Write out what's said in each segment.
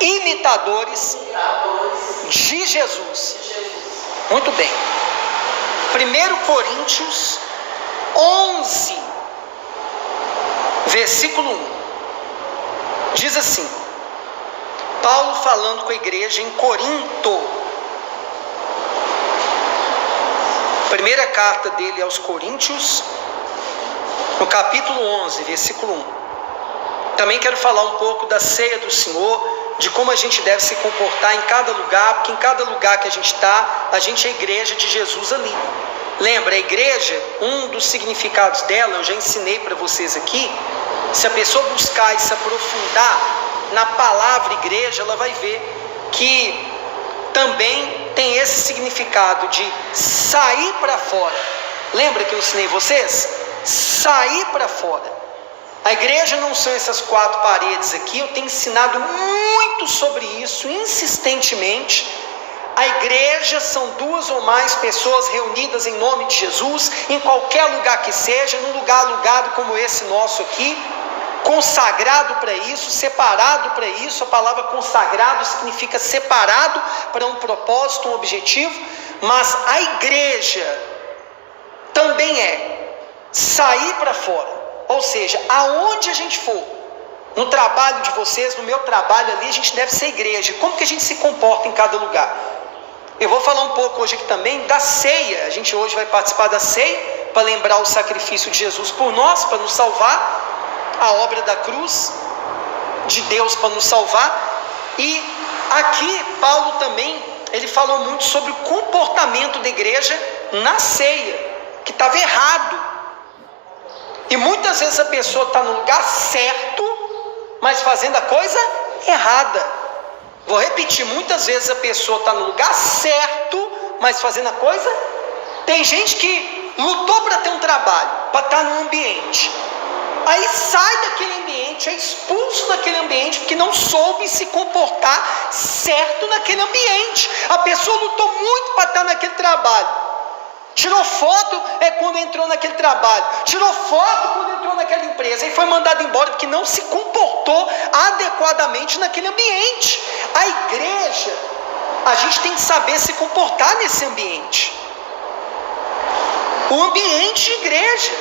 imitadores de Jesus. Muito bem. 1 Coríntios 11, versículo 1. Diz assim, Paulo falando com a igreja em Corinto. Primeira carta dele aos Coríntios, no capítulo 11, versículo 1. Também quero falar um pouco da ceia do Senhor, de como a gente deve se comportar em cada lugar, porque em cada lugar que a gente está, a gente é a igreja de Jesus ali. Lembra, a igreja, um dos significados dela, eu já ensinei para vocês aqui, se a pessoa buscar e se aprofundar na palavra igreja, ela vai ver que também tem esse significado de sair para fora. Lembra que eu ensinei vocês? Sair para fora. A igreja não são essas 4 paredes aqui, eu tenho ensinado muito sobre isso, insistentemente. A igreja são 2 ou mais pessoas reunidas em nome de Jesus, em qualquer lugar que seja, num lugar alugado como esse nosso aqui, consagrado para isso, separado para isso. A palavra consagrado significa separado para um propósito, um objetivo, mas a igreja também é sair para fora. Ou seja, aonde a gente for, no trabalho de vocês, no meu trabalho ali, a gente deve ser igreja. Como que a gente se comporta em cada lugar? Eu vou falar um pouco hoje aqui também da ceia. A gente hoje vai participar da ceia, para lembrar o sacrifício de Jesus por nós, para nos salvar, a obra da cruz de Deus para nos salvar. E aqui Paulo também, ele falou muito sobre o comportamento da igreja na ceia, que estava errado. E muitas vezes a pessoa está no lugar certo, mas fazendo a coisa errada. Vou repetir, muitas vezes a pessoa está no lugar certo, mas fazendo a coisa. Tem gente que lutou para ter um trabalho, para estar num ambiente, aí sai daquele ambiente, é expulso daquele ambiente, porque não soube se comportar certo naquele ambiente. A pessoa lutou muito para estar naquele trabalho, tirou foto quando entrou naquele trabalho, tirou foto quando entrou naquela empresa, e foi mandado embora porque não se comportou adequadamente naquele ambiente. A igreja, a gente tem que saber se comportar nesse ambiente. O ambiente de igreja,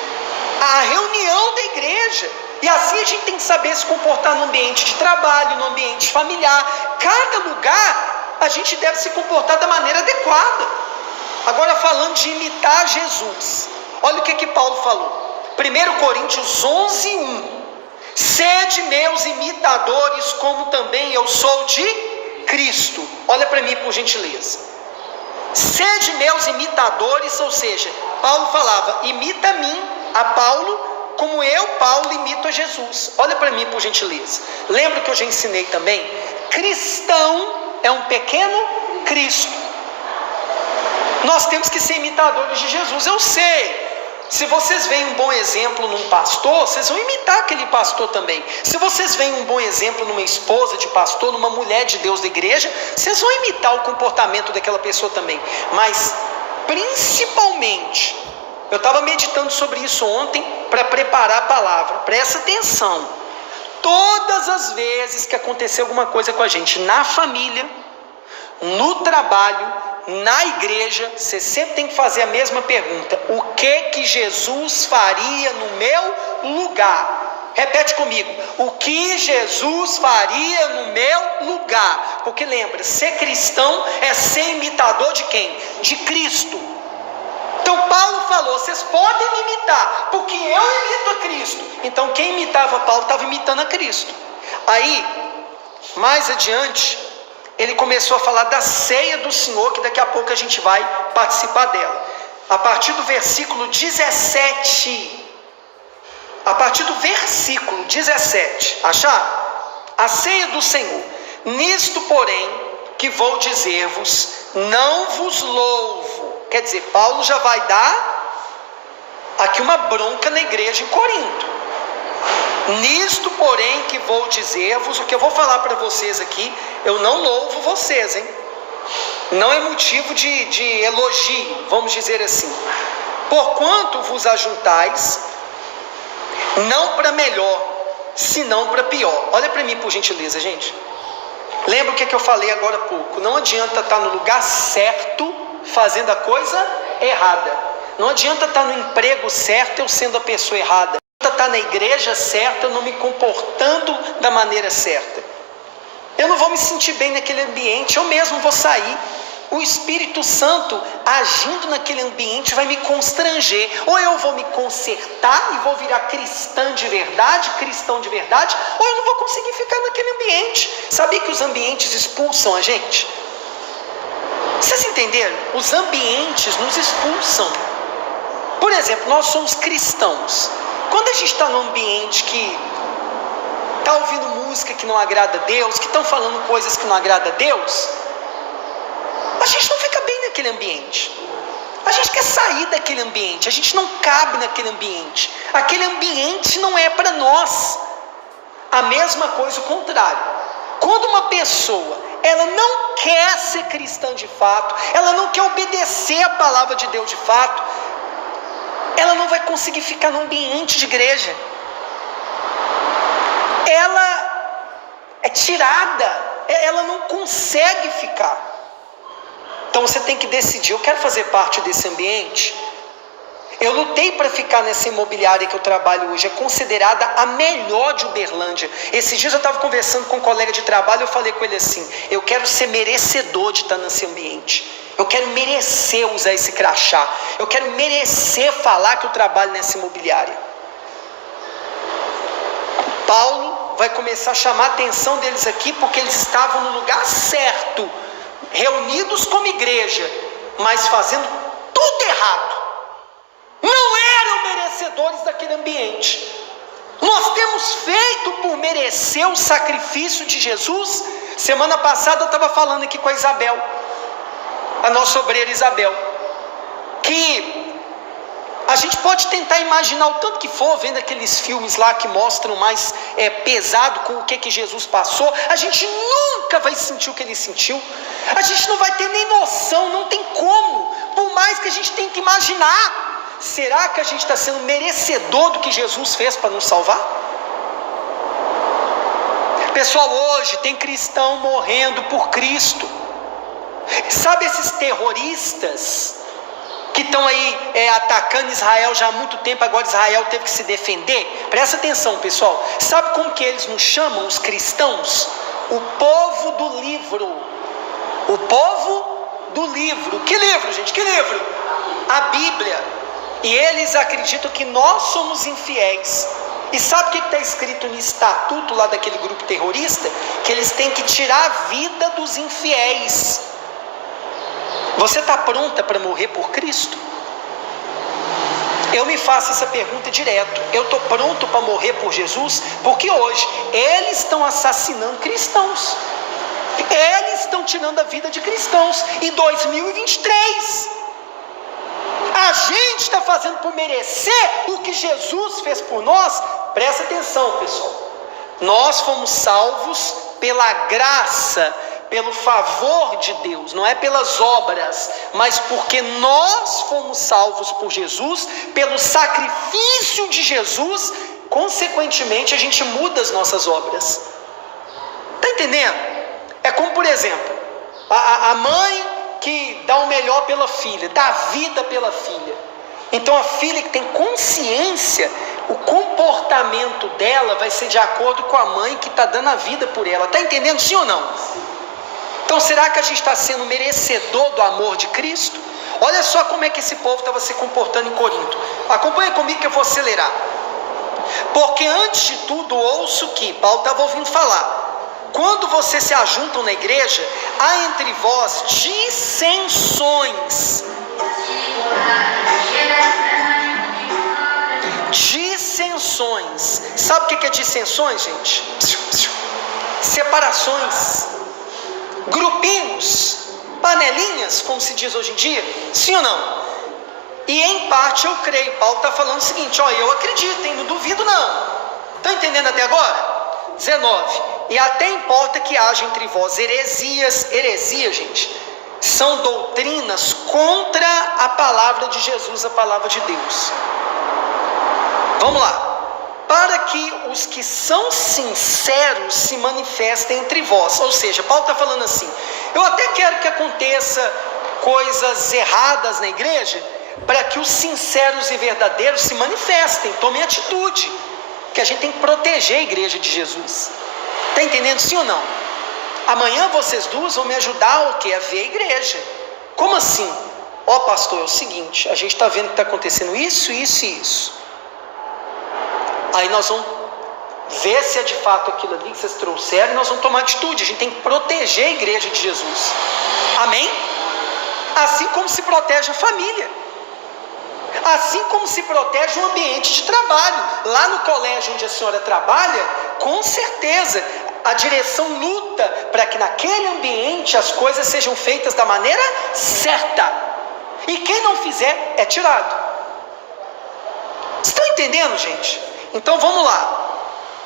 a reunião da igreja. E assim a gente tem que saber se comportar no ambiente de trabalho, no ambiente familiar. Cada lugar a gente deve se comportar da maneira adequada. Agora, falando de imitar Jesus, olha o que Paulo falou. 1 Coríntios 11, 1. Sede meus imitadores, como também eu sou de Cristo. Olha para mim, por gentileza. Sede meus imitadores, ou seja, Paulo falava, imita a mim, a Paulo, como eu, Paulo, imito a Jesus. Olha para mim, por gentileza. Lembra que eu já ensinei também? Cristão é um pequeno Cristo. Nós temos que ser imitadores de Jesus. Eu sei, se vocês veem um bom exemplo num pastor, vocês vão imitar aquele pastor também. Se vocês veem um bom exemplo numa esposa de pastor, numa mulher de Deus da igreja, vocês vão imitar o comportamento daquela pessoa também. Mas, principalmente, eu estava meditando sobre isso ontem para preparar a palavra. Presta atenção. Todas as vezes que acontecer alguma coisa com a gente, na família, no trabalho, na igreja, você sempre tem que fazer a mesma pergunta: o que Jesus faria no meu lugar? Repete comigo: o que Jesus faria no meu lugar? Porque lembra, ser cristão é ser imitador de quem? De Cristo. Então Paulo falou, vocês podem me imitar, porque eu imito a Cristo. Então quem imitava Paulo estava imitando a Cristo. Aí, mais adiante, ele começou a falar da ceia do Senhor, que daqui a pouco a gente vai participar dela. A partir do versículo 17. A partir do versículo 17. Acharam? A ceia do Senhor. Nisto, porém, que vou dizer-vos, não vos louvo. Quer dizer, Paulo já vai dar aqui uma bronca na igreja em Corinto. Nisto, porém, que vou dizer-vos, o que eu vou falar para vocês aqui, eu não louvo vocês, hein? Não é motivo de elogio, vamos dizer assim. Porquanto vos ajuntais, não para melhor, senão para pior. Olha para mim, por gentileza, gente. Lembra o que eu falei agora há pouco? Não adianta estar no lugar certo fazendo a coisa errada. Não adianta estar no emprego certo eu sendo a pessoa errada. Não adianta estar na igreja certa eu não me comportando da maneira certa. Eu não vou me sentir bem naquele ambiente, eu mesmo vou sair. O Espírito Santo agindo naquele ambiente vai me constranger. Ou eu vou me consertar e vou virar cristão de verdade, ou eu não vou conseguir ficar naquele ambiente. Sabia que os ambientes expulsam a gente? Vocês entenderam? Os ambientes nos expulsam. Por exemplo, nós somos cristãos. Quando a gente está num ambiente que está ouvindo música que não agrada a Deus, que estão falando coisas que não agradam a Deus, a gente não fica bem naquele ambiente. A gente quer sair daquele ambiente. A gente não cabe naquele ambiente. Aquele ambiente não é para nós. A mesma coisa, o contrário. Quando uma pessoa, ela não quer ser cristã de fato, ela não quer obedecer a palavra de Deus de fato, ela não vai conseguir ficar no ambiente de igreja. Ela é tirada. Ela não consegue ficar. Então você tem que decidir, eu quero fazer parte desse ambiente. Eu lutei para ficar nessa imobiliária que eu trabalho hoje, é considerada a melhor de Uberlândia. Esses dias eu estava conversando com um colega de trabalho, eu falei com ele assim, eu quero ser merecedor de estar nesse ambiente. Eu quero merecer usar esse crachá. Eu quero merecer falar que eu trabalho nessa imobiliária. Paulo vai começar a chamar a atenção deles aqui, porque eles estavam no lugar certo, reunidos como igreja, mas fazendo tudo errado. Não eram merecedores daquele ambiente. Nós temos feito por merecer o sacrifício de Jesus. Semana passada eu estava falando aqui com a Isabel, a nossa obreira Isabel, que a gente pode tentar imaginar o tanto que for, vendo aqueles filmes lá que mostram mais pesado com o que Jesus passou, a gente nunca vai sentir o que ele sentiu. A gente não vai ter nem noção, não tem como, por mais que a gente tente imaginar. Será que a gente está sendo merecedor do que Jesus fez para nos salvar? Pessoal, hoje tem cristão morrendo por Cristo. Sabe esses terroristas que estão aí atacando Israel já há muito tempo, agora Israel teve que se defender? Presta atenção, pessoal. Sabe como que eles nos chamam, os cristãos? O povo do livro. O povo do livro. Que livro, gente? Que livro? A Bíblia. E eles acreditam que nós somos infiéis. E sabe o que está escrito no estatuto lá daquele grupo terrorista? Que eles têm que tirar a vida dos infiéis. Você está pronta para morrer por Cristo? Eu me faço essa pergunta direto. Eu estou pronto para morrer por Jesus? Porque hoje eles estão assassinando cristãos. Eles estão tirando a vida de cristãos em 2023. A gente está fazendo por merecer o que Jesus fez por nós. Presta atenção, pessoal. Nós fomos salvos pela graça, pelo favor de Deus, não é pelas obras, mas porque nós fomos salvos por Jesus, pelo sacrifício de Jesus. Consequentemente, a gente muda as nossas obras. Está entendendo? É como, por exemplo, a mãe que dá o melhor pela filha, dá vida pela filha. Então a filha que tem consciência, o comportamento dela vai ser de acordo com a mãe que está dando a vida por ela. Está entendendo, sim ou não? Então será que a gente está sendo merecedor do amor de Cristo? Olha só como é que esse povo estava se comportando em Corinto. Acompanhe comigo que eu vou acelerar. Porque antes de tudo ouço que Paulo estava ouvindo falar. Quando vocês se ajuntam na igreja, há entre vós dissensões. Dissensões. Sabe o que é dissensões, gente? Separações, grupinhos, panelinhas, como se diz hoje em dia. Sim ou não? E em parte eu creio. Paulo está falando o seguinte: ó, eu acredito, hein? Não duvido não. Estão entendendo até agora? 19. E até importa que haja entre vós heresias. Heresia, gente, são doutrinas contra a palavra de Jesus, a palavra de Deus. Vamos lá. para que os que são sinceros se manifestem entre vós. Ou seja, Paulo está falando assim: eu até quero que aconteça coisas erradas na igreja, para que os sinceros e verdadeiros se manifestem, tomem atitude, que a gente tem que proteger a igreja de Jesus. Está entendendo, sim ou não? Amanhã vocês duas vão me ajudar a ver a igreja. Como assim? Ó pastor, é o seguinte, a gente está vendo que está acontecendo isso, isso e isso. Aí nós vamos ver se é de fato aquilo ali que vocês trouxeram, e nós vamos tomar atitude. A gente tem que proteger a igreja de Jesus. Amém? Assim como se protege a família, assim como se protege o ambiente de trabalho. Lá no colégio onde a senhora trabalha, com certeza a direção luta para que naquele ambiente as coisas sejam feitas da maneira certa, e quem não fizer é tirado. Estão entendendo, gente? Então vamos lá.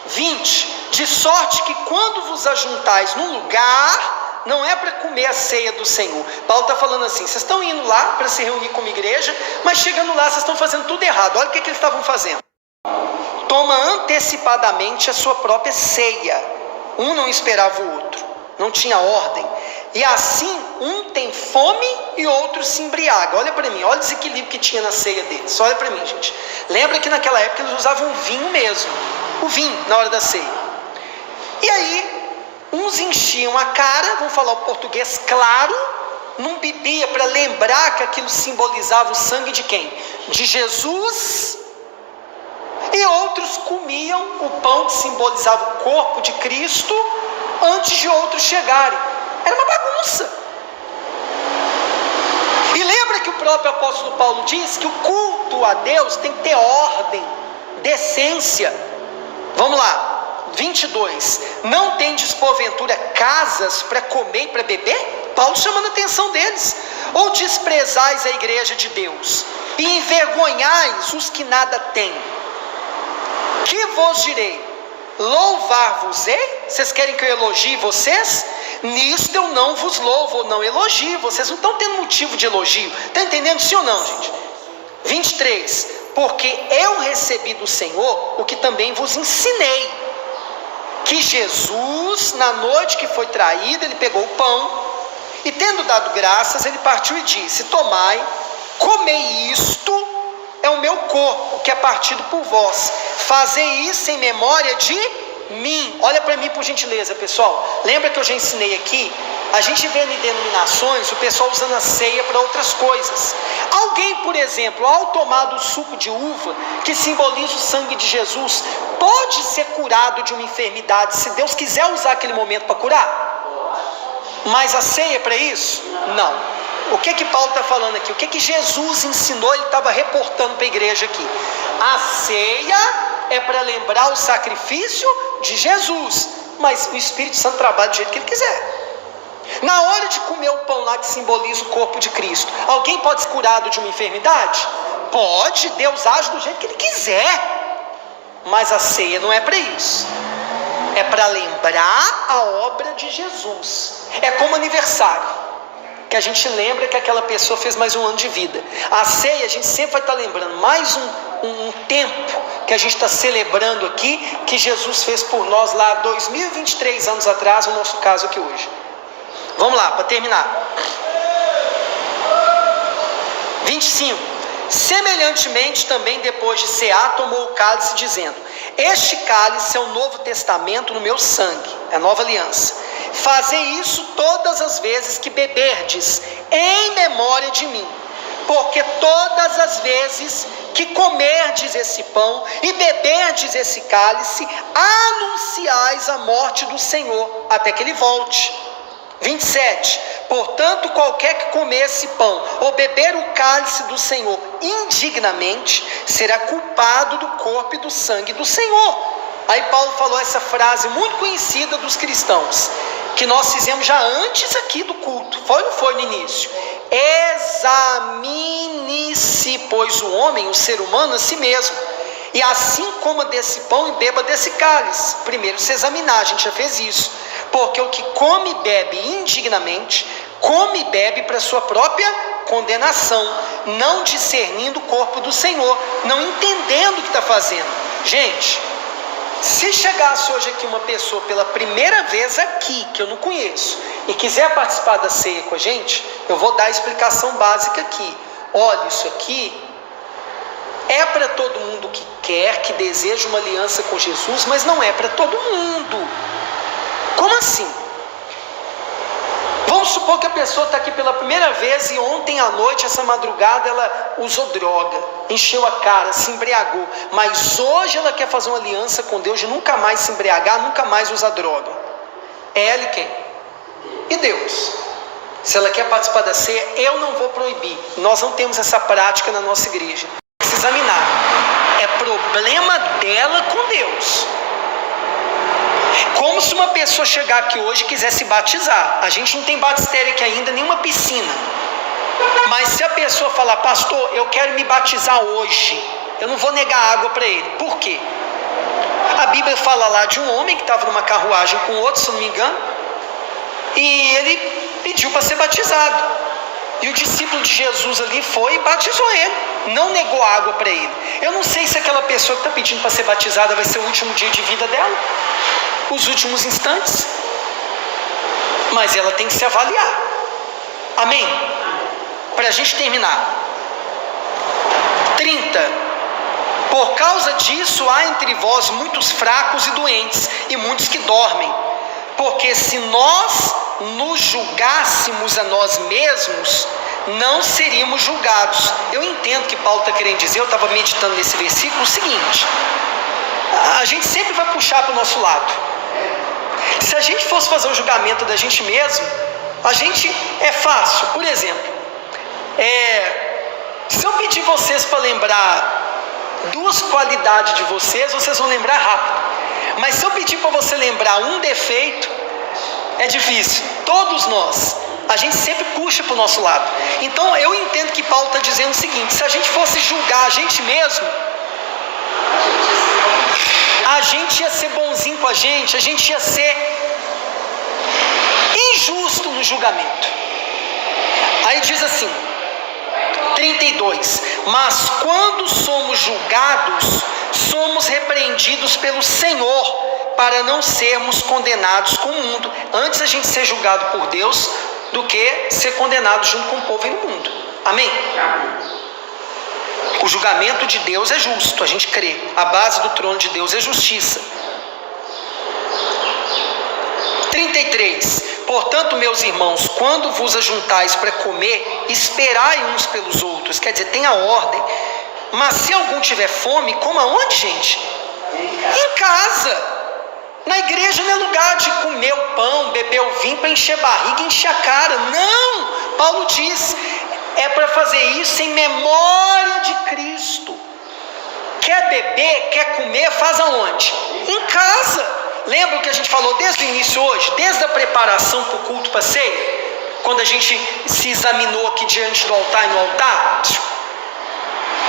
20, de sorte que quando vos ajuntais num lugar, não é para comer a ceia do Senhor. Paulo está falando assim: vocês estão indo lá para se reunir como igreja, mas chegando lá vocês estão fazendo tudo errado. Olha o que eles estavam fazendo. Toma antecipadamente a sua própria ceia. Um não esperava o outro, não tinha ordem, e assim um tem fome e outro se embriaga. Olha para mim, olha o desequilíbrio que tinha na ceia deles. Olha para mim, gente. Lembra que naquela época eles usavam vinho mesmo, o vinho na hora da ceia. E aí uns enchiam a cara, vamos falar o português claro, não bebia para lembrar que aquilo simbolizava o sangue de quem? De Jesus. E outros comiam o pão que simbolizava o corpo de Cristo antes de outros chegarem. Era uma bagunça. E lembra que o próprio apóstolo Paulo diz que o culto a Deus tem que ter ordem, decência. Vamos lá. 22, não tendes porventura casas para comer e para beber? Paulo chamando a atenção deles. Ou desprezais a igreja de Deus e envergonhais os que nada têm? Que vos direi? Louvar-vos-ei? Vocês querem que eu elogie vocês? Nisto eu não vos louvo ou não elogio. Vocês não estão tendo motivo de elogio. Está entendendo, sim ou não, gente? 23, porque eu recebi do Senhor o que também vos ensinei, que Jesus, na noite que foi traído, ele pegou o pão, e tendo dado graças, ele partiu e disse: tomai, comei, isto é o meu corpo, que é partido por vós, fazei isso em memória de mim. Olha para mim por gentileza, pessoal. Lembra que eu já ensinei aqui? A gente vê em denominações o pessoal usando a ceia para outras coisas. Alguém, por exemplo, ao tomar do suco de uva, que simboliza o sangue de Jesus, pode ser curado de uma enfermidade, se Deus quiser usar aquele momento para curar? Mas a ceia é para isso? Não. O que Paulo está falando aqui? O que Jesus ensinou? Ele estava reportando para a igreja aqui. A ceia é para lembrar o sacrifício de Jesus, mas o Espírito Santo trabalha do jeito que ele quiser. Na hora de comer o pão lá que simboliza o corpo de Cristo, alguém pode ser curado de uma enfermidade? Pode, Deus age do jeito que ele quiser, mas a ceia não é para isso. É para lembrar a obra de Jesus. É como aniversário, que a gente lembra que aquela pessoa fez mais um ano de vida. A ceia a gente sempre vai estar lembrando mais um tempo que a gente está celebrando aqui, que Jesus fez por nós lá 2023 anos atrás, no nosso caso aqui hoje. Vamos lá, para terminar. 25. Semelhantemente também, depois de cear, tomou o cálice, dizendo: este cálice é o novo testamento no meu sangue, é a nova aliança. Fazei isso todas as vezes que beberdes, em memória de mim. Porque todas as vezes que comerdes esse pão e beberdes esse cálice, anunciais a morte do Senhor, até que ele volte. 27, portanto qualquer que comer esse pão ou beber o cálice do Senhor indignamente, será culpado do corpo e do sangue do Senhor. Aí Paulo falou essa frase muito conhecida dos cristãos, que nós fizemos já antes aqui do culto, foi ou não foi no início? Examine-se, pois, o homem, o ser humano, a si mesmo, e assim coma desse pão e beba desse cálice. Primeiro se examinar, a gente já fez isso. Porque o que come e bebe indignamente, come e bebe para sua própria condenação, não discernindo o corpo do Senhor, não entendendo o que está fazendo. Gente, Se chegasse hoje aqui uma pessoa pela primeira vez aqui, que eu não conheço, e quiser participar da ceia com a gente, eu vou dar a explicação básica aqui. Olha, isso aqui é para todo mundo que quer, que deseja uma aliança com Jesus, mas não é para todo mundo. Como assim? Vamos supor que a pessoa está aqui pela primeira vez e ontem à noite, essa madrugada, ela usou droga, encheu a cara, se embriagou, mas hoje ela quer fazer uma aliança com Deus de nunca mais se embriagar, nunca mais usar droga. É ela e quem? E Deus. Se ela quer participar da ceia, eu não vou proibir. Nós não temos essa prática na nossa igreja. Se examinar, é problema dela com Deus. Como se uma pessoa chegar aqui hoje e quiser se batizar. A gente não tem batistério aqui ainda, nenhuma piscina. Mas se a pessoa falar, pastor, eu quero me batizar hoje, eu não vou negar água para ele. Por quê? A Bíblia fala lá de um homem que estava numa carruagem com outro, se não me engano, e ele pediu para ser batizado. E o discípulo de Jesus ali foi e batizou ele, não negou água para ele. Eu não sei se aquela pessoa que está pedindo para ser batizada vai ser o último dia de vida dela, os últimos instantes, mas ela tem que se avaliar. Amém? Para a gente terminar. 30. Por causa disso há entre vós muitos fracos e doentes, e muitos que dormem. Porque se nós nos julgássemos a nós mesmos, não seríamos julgados. Eu entendo que Paulo está querendo dizer, eu estava meditando nesse versículo, o seguinte: a gente sempre vai puxar para o nosso lado. Se a gente fosse fazer o julgamento da gente mesmo, a gente é fácil. Por exemplo, se eu pedir vocês para lembrar duas qualidades de vocês, vocês vão lembrar rápido. Mas se eu pedir para você lembrar um defeito, é difícil. Todos nós, a gente sempre puxa para o nosso lado. Então eu entendo que Paulo está dizendo o seguinte: se a gente fosse julgar a gente mesmo, a gente ia ser bonzinho com a gente ia ser injusto no julgamento. Aí diz assim, 32, mas quando somos julgados, somos repreendidos pelo Senhor, para não sermos condenados com o mundo. Antes a gente ser julgado por Deus, do que ser condenado junto com o povo e no mundo. Amém? O julgamento de Deus é justo, a gente crê. A base do trono de Deus é justiça. 33. Portanto, meus irmãos, quando vos ajuntais para comer, esperai uns pelos outros. Quer dizer, tenha ordem. Mas se algum tiver fome, coma onde, gente? Em casa. Na igreja não é lugar de comer o pão, beber o vinho para encher a barriga e encher a cara. Não! Paulo diz, é para fazer isso em memória de Cristo. Quer beber, quer comer, faz aonde? Em casa. Lembra o que a gente falou desde o início hoje? Desde a preparação para o culto para a ceia? Quando a gente se examinou aqui diante do altar e no altar?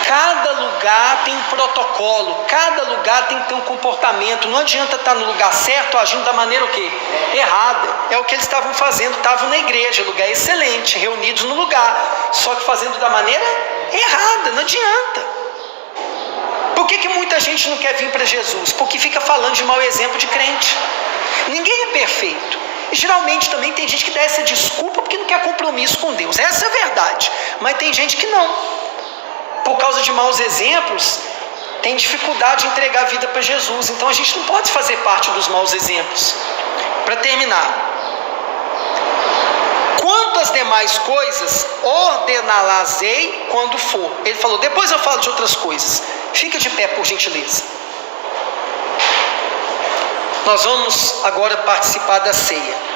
Cada lugar tem um protocolo, cada lugar tem que ter um comportamento. Não adianta estar no lugar certo agindo da maneira o quê? Errada. É o que eles estavam fazendo, estavam na igreja, lugar excelente, reunidos no lugar, só que fazendo da maneira errada, não adianta. Por que muita gente não quer vir para Jesus? Porque fica falando de mau exemplo de crente. Ninguém é perfeito. E geralmente também tem gente que dá essa desculpa porque não quer compromisso com Deus. Essa é a verdade. Mas tem gente que não. Por causa de maus exemplos, tem dificuldade de entregar a vida para Jesus. Então a gente não pode fazer parte dos maus exemplos. Para terminar, quanto às demais coisas, ordená-las-ei quando for. Ele falou, depois eu falo de outras coisas. Fica de pé, por gentileza. Nós vamos agora participar da ceia.